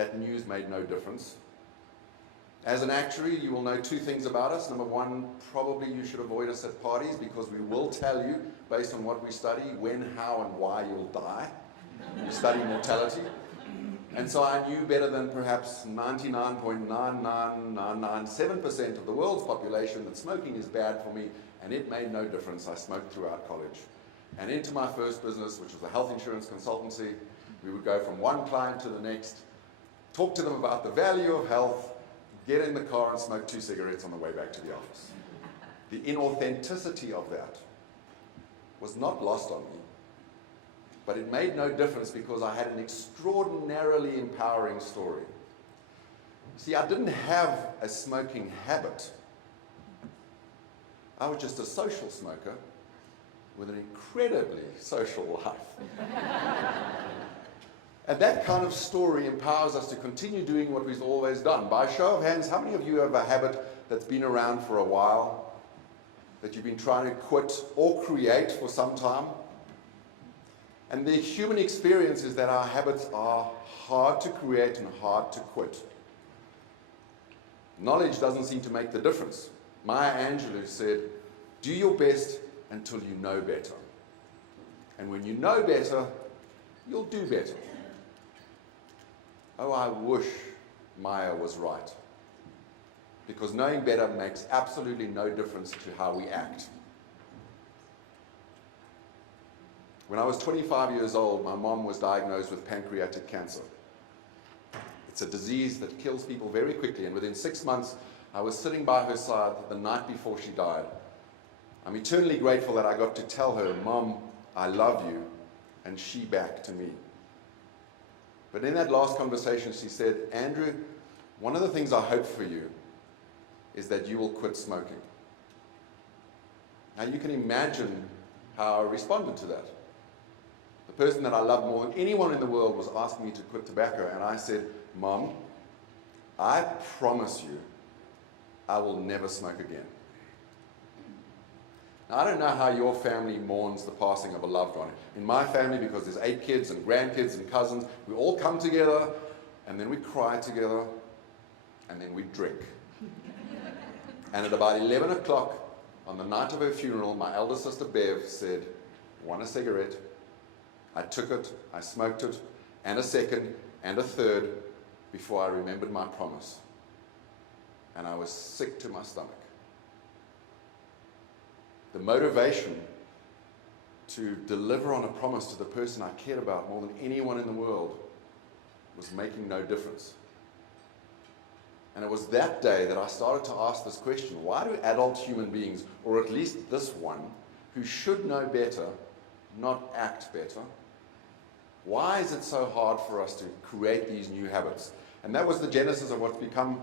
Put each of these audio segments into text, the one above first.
that news made no difference. As an actuary, you will know two things about us. Number one, probably you should avoid us at parties because we will tell you, based on what we study, when, how, and why you'll die. You study mortality. And so I knew better than perhaps 99.99997% of the world's population that smoking is bad for me, and it made no difference. I smoked throughout college. And into my first business, which was a health insurance consultancy, we would go from one client to the next, talk to them about the value of health, get in the car and smoke 2 cigarettes on the way back to the office. The inauthenticity of that was not lost on me, but it made no difference because I had an extraordinarily empowering story. See, I didn't have a smoking habit. I was just a social smoker with an incredibly social life. And that kind of story empowers us to continue doing what we've always done. By a show of hands, how many of you have a habit that's been around for a while, that you've been trying to quit or create for some time? And the human experience is that our habits are hard to create and hard to quit. Knowledge doesn't seem to make the difference. Maya Angelou said, do your best until you know better. And when you know better, you'll do better. Oh, I wish Maya was right. Because knowing better makes absolutely no difference to how we act. When I was 25 years old, my mom was diagnosed with pancreatic cancer. It's a disease that kills people very quickly, and within 6 months, I was sitting by her side the night before she died. I'm eternally grateful that I got to tell her, Mom, I love you, and she back to me. But in that last conversation, she said, Andrew, one of the things I hope for you is that you will quit smoking. Now you can imagine how I responded to that. The person that I loved more than anyone in the world was asking me to quit tobacco, and I said, Mom, I promise you, I will never smoke again. Now, I don't know how your family mourns the passing of a loved one. In my family, because there's 8 kids and grandkids and cousins, we all come together, and then we cry together, and then we drink. And at about 11 o'clock on the night of her funeral, my elder sister Bev said, want a cigarette? I took it, I smoked it, and a second, and a third, before I remembered my promise. And I was sick to my stomach. The motivation to deliver on a promise to the person I cared about more than anyone in the world was making no difference. And it was that day that I started to ask this question, why do adult human beings, or at least this one, who should know better, not act better? Why is it so hard for us to create these new habits? And that was the genesis of what's become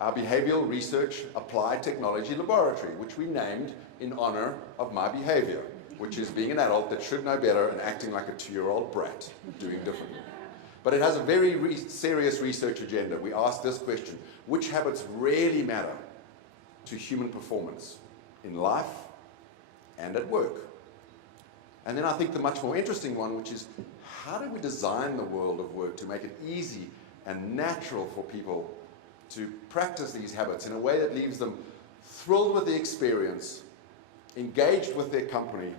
our behavioral research applied technology laboratory, which we named in honor of my behavior, which is being an adult that should know better and acting like a 2-year-old brat, doing differently. But it has a very serious research agenda. We ask this question, which habits really matter to human performance in life and at work? And then I think the much more interesting one, which is, how do we design the world of work to make it easy and natural for people to practice these habits in a way that leaves them thrilled with the experience, engaged with their company,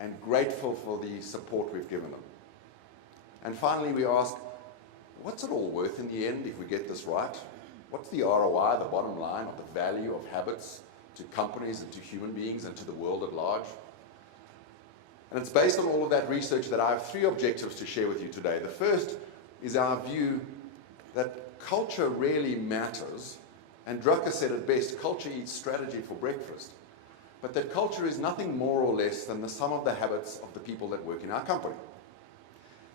and grateful for the support we've given them. And finally, we ask, what's it all worth in the end if we get this right? What's the ROI, the bottom line, of the value of habits to companies and to human beings and to the world at large? And it's based on all of that research that I have 3 objectives to share with you today. The first is our view that culture really matters, and Drucker said it best, culture eats strategy for breakfast, but that culture is nothing more or less than the sum of the habits of the people that work in our company.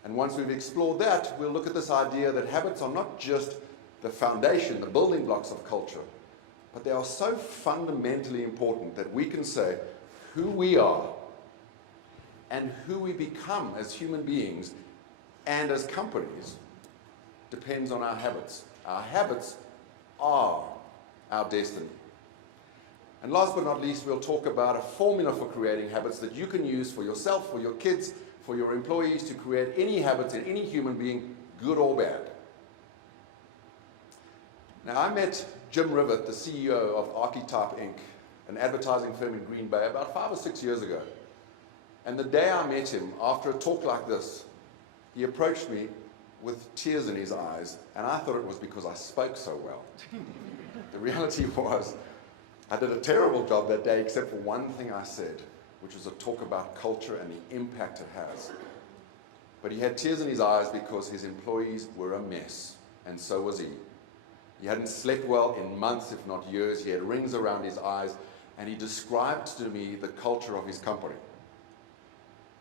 And once we've explored that, we'll look at this idea that habits are not just the foundation, the building blocks of culture, but they are so fundamentally important that we can say who we are and who we become as human beings and as companies depends on our habits. Our habits are our destiny. And last but not least, we'll talk about a formula for creating habits that you can use for yourself, for your kids, for your employees, to create any habits in any human being, good or bad. Now, I met Jim Rivett, the CEO of Archetype Inc., an advertising firm in Green Bay, about 5 or 6 years ago. And the day I met him, after a talk like this, he approached me with tears in his eyes, and I thought it was because I spoke so well. The reality was, I did a terrible job that day, except for one thing I said, which was a talk about culture and the impact it has. But he had tears in his eyes because his employees were a mess, and so was he. He hadn't slept well in months, if not years. He had rings around his eyes, and he described to me the culture of his company.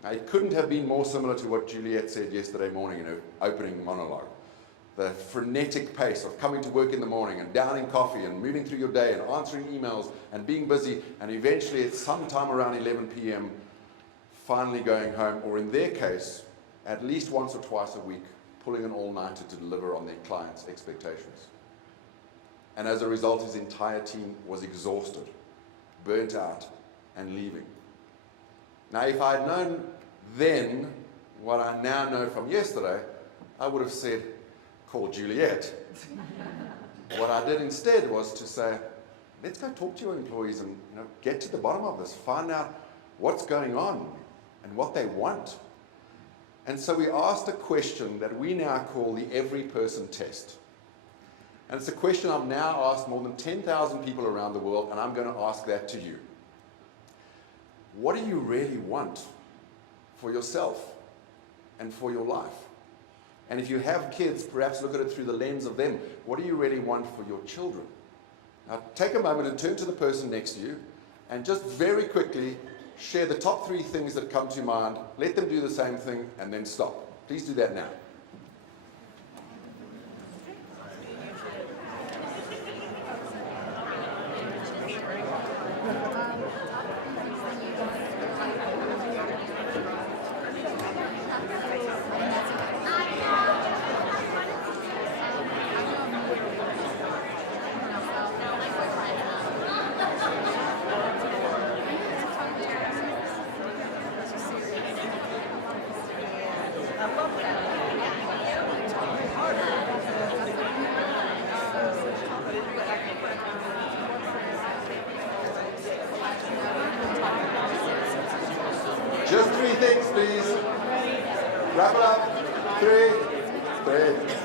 Now, it couldn't have been more similar to what Juliet said yesterday morning in her opening monologue. The frenetic pace of coming to work in the morning and downing coffee and moving through your day and answering emails and being busy, and eventually at sometime around 11 p.m. finally going home, or in their case, at least once or twice a week, pulling an all-nighter to deliver on their clients' expectations. And as a result, his entire team was exhausted, burnt out, and leaving. Now, if I had known then what I now know from yesterday, I would have said, call Juliet. What I did instead was to say, let's go talk to your employees and get to the bottom of this, find out what's going on and what they want. And so we asked a question that we now call the every person test. And it's a question I've now asked more than 10,000 people around the world, and I'm going to ask that to you. What do you really want for yourself and for your life? And if you have kids, perhaps look at it through the lens of them. What do you really want for your children? Now, take a moment and turn to the person next to you and just very quickly share the top 3 things that come to mind. Let them do the same thing and then stop. Please do that now. Just 3 things, please. Wrap it up. 3.